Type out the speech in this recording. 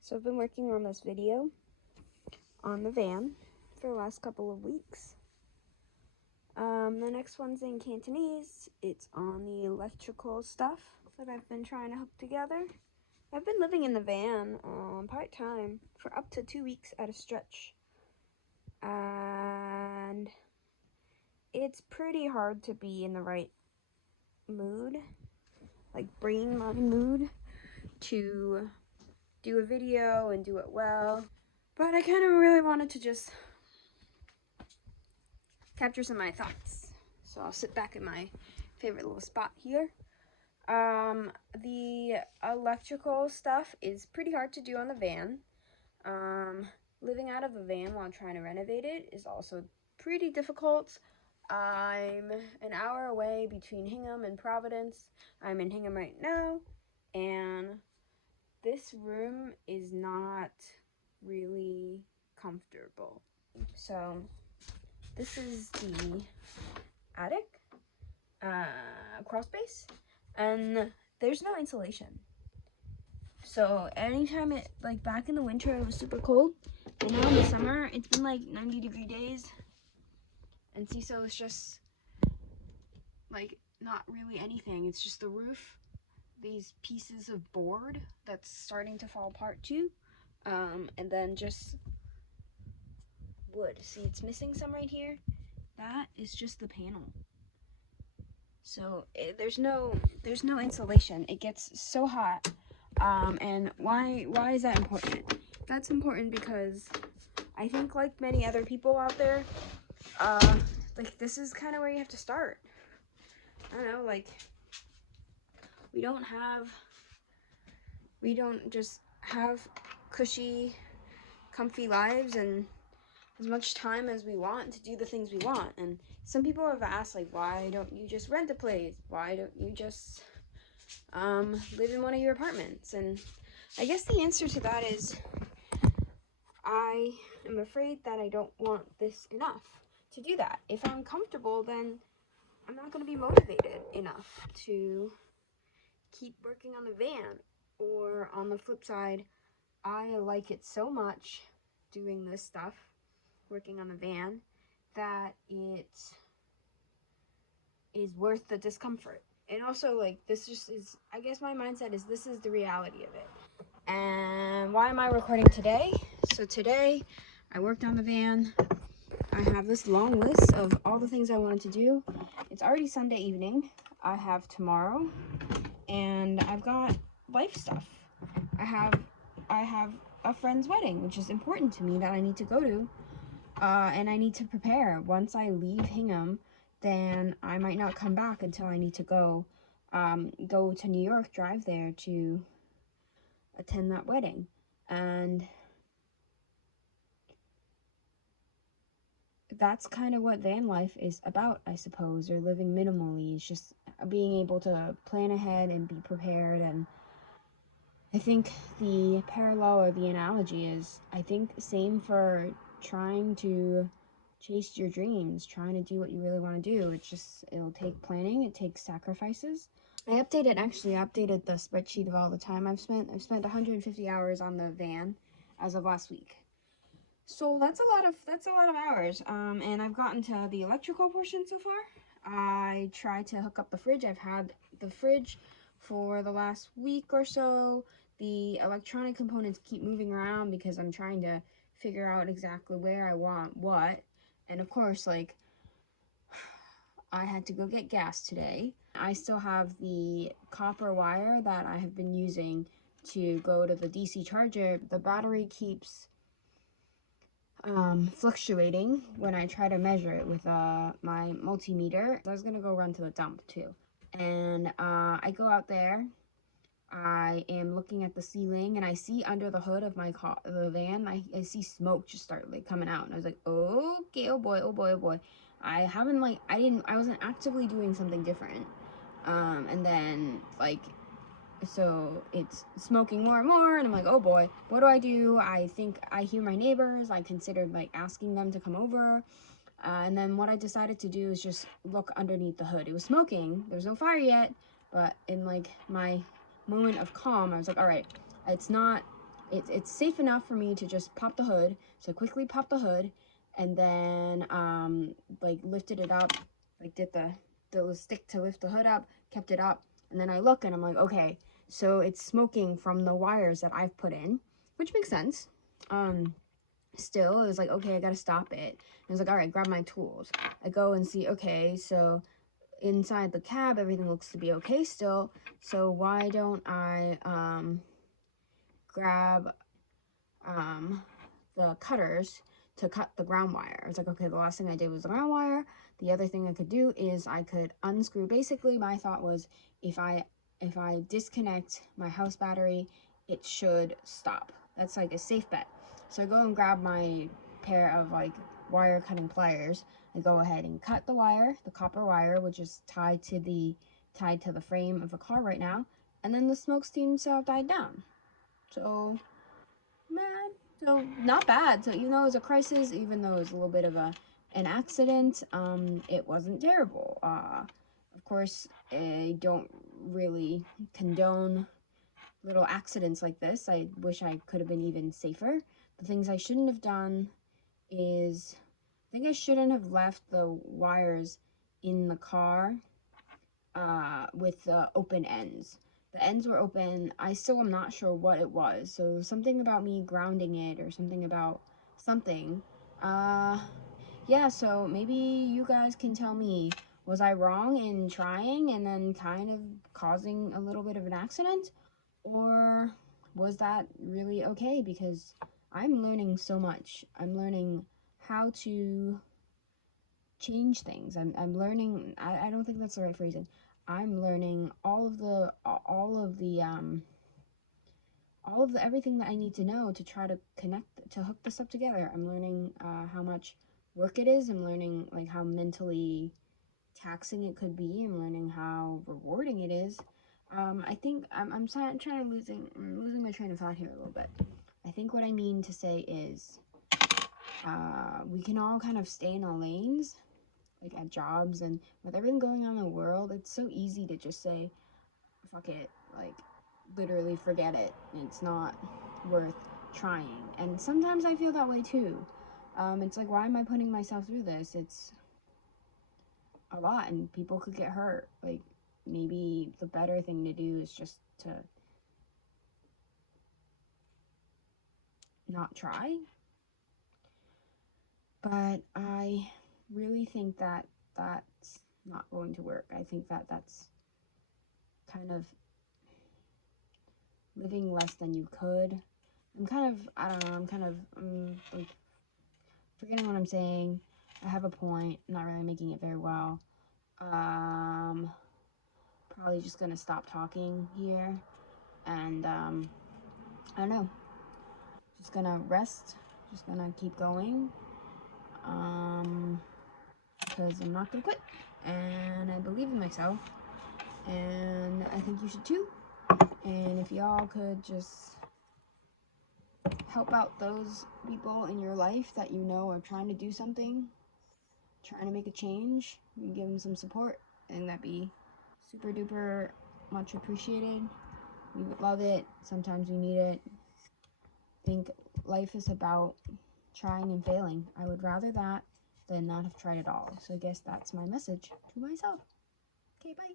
So I've been working on this video on the van for the last couple of weeks. The next one's in Cantonese. It's on the electrical stuff that I've been trying to hook together. I've been living in the van part-time for up to 2 weeks at a stretch. And it's pretty hard to be in the right mood, like brain mind mood, to do a video and do it well. But I kind of really wanted to just capture some of my thoughts. So I'll sit back in my favorite little spot here. The electrical stuff is pretty hard to do on the van. Living out of the van while trying to renovate it is also pretty difficult. I'm an hour away between Hingham and Providence. I'm in Hingham right now, and this room is not really comfortable. So this is the attic, crawl space, and there's no insulation. So anytime it, like back in the winter, it was super cold, and now in the summer, it's been like 90-degree days, and CISO is just like not really anything. It's just the roof, these pieces of board that's starting to fall apart too, and then just wood. See, it's missing some right here. That is just the panel. So there's no insulation. It gets so hot. And why is that important? That's important because I think, like many other people out there, like this is kind of where you have to start. I don't know, like we don't just have cushy, comfy lives and as much time as we want to do the things we want. And some people have asked, like, why don't you just rent a place? Why don't you just live in one of your apartments? And I guess the answer to that is I am afraid that I don't want this enough to do that. If I'm comfortable, then I'm not going to be motivated enough to keep working on the van. Or on the flip side, I like it so much doing this stuff, working on the van, that it is worth the discomfort. And also, like, this just is, I guess my mindset is this is the reality of it. And why am I recording today? So today, I worked on the van. I have this long list of all the things I wanted to do. It's already Sunday evening. I have tomorrow, and I've got life stuff. I have a friend's wedding, which is important to me, that I need to go to. And I need to prepare. Once I leave Hingham, then I might not come back until I need to go to New York, drive there to attend that wedding. And that's kind of what van life is about, I suppose, or living minimally. It's just being able to plan ahead and be prepared. And I think the parallel or the analogy is, I think, same for trying to chase your dreams, trying to do what you really want to do. It'll take planning, it takes sacrifices. I updated the spreadsheet of all the time I've spent 150 hours on the van as of last week. So that's a lot of hours. And I've gotten to the electrical portion so far. I tried to hook up the fridge. I've had the fridge for the last week or so. The electronic components keep moving around because I'm trying to figure out exactly where I want what. And of course, like, I had to go get gas today. I still have the copper wire that I have been using to go to the DC charger. The battery keeps fluctuating when I try to measure it with my multimeter. I was gonna go run to the dump too. And I go out there. I am looking at the ceiling, and I see under the hood of the van, I see smoke just start like coming out, and I was like, okay, oh boy, oh boy, oh boy. I wasn't actively doing something different, and then like, so it's smoking more and more, and I'm like, oh boy, what do I do? I think I hear my neighbors. I considered like asking them to come over, and then what I decided to do is just look underneath the hood. It was smoking, there's no fire yet, but in like my moment of calm, I was like, all right, it's safe enough for me to just pop the hood. So I quickly popped the hood, and then like lifted it up, like did the stick to lift the hood up, kept it up, and then I look and I'm like, okay, so it's smoking from the wires that I've put in, which makes sense. Still, it was like, okay, I gotta stop it. I was like, all right, grab my tools. I go and see, okay, so inside the cab, everything looks to be okay still. So why don't I grab the cutters to cut the ground wire? I was like, okay, the last thing I did was the ground wire. The other thing I could do is I could unscrew. Basically, my thought was if I disconnect my house battery, it should stop. That's like a safe bet. So I go and grab my pair of like wire cutting pliers. I go ahead and cut the wire, the copper wire, which is tied to the frame of the car right now, and then the smoke seems to have died down. So, man, so not bad. So even though it was a crisis, even though it was a little bit of an accident, it wasn't terrible. Of course, I don't really condone little accidents like this. I wish I could have been even safer. The things I shouldn't have done is, I think I shouldn't have left the wires in the car with the open ends. The ends were open. I still am not sure what it was. So something about me grounding it, or something about something. Yeah, so maybe you guys can tell me, was I wrong in trying and then kind of causing a little bit of an accident? Or was that really okay? Because I'm learning so much. I'm learning how to change things. I'm learning, I don't think that's the right phrasing. I'm learning all of the everything that I need to know to try to hook this up together. I'm learning how much work it is. I'm learning like how mentally taxing it could be. I'm learning how rewarding it is. I think I'm trying to losing my train of thought here a little bit. I think what I mean to say is we can all kind of stay in our lanes, like at jobs, and with everything going on in the world, it's so easy to just say, fuck it, like literally forget it. It's not worth trying. And sometimes I feel that way too. It's like, why am I putting myself through this? It's a lot, and people could get hurt. Like, maybe the better thing to do is just to not try. But I really think that that's not going to work. I think that that's kind of living less than you could. I don't know, like forgetting what I'm saying. I have a point, I'm not really making it very well. Probably just gonna stop talking here, and I don't know, just gonna rest, just gonna keep going, because I'm not gonna quit, and I believe in myself, and I think you should too. And if y'all could just help out those people in your life that you know are trying to do something, trying to make a change, you give them some support, and that'd be super duper much appreciated. We would love it. Sometimes we need it. I think life is about trying and failing. I would rather that than not have tried at all. So I guess that's my message to myself. Okay, bye.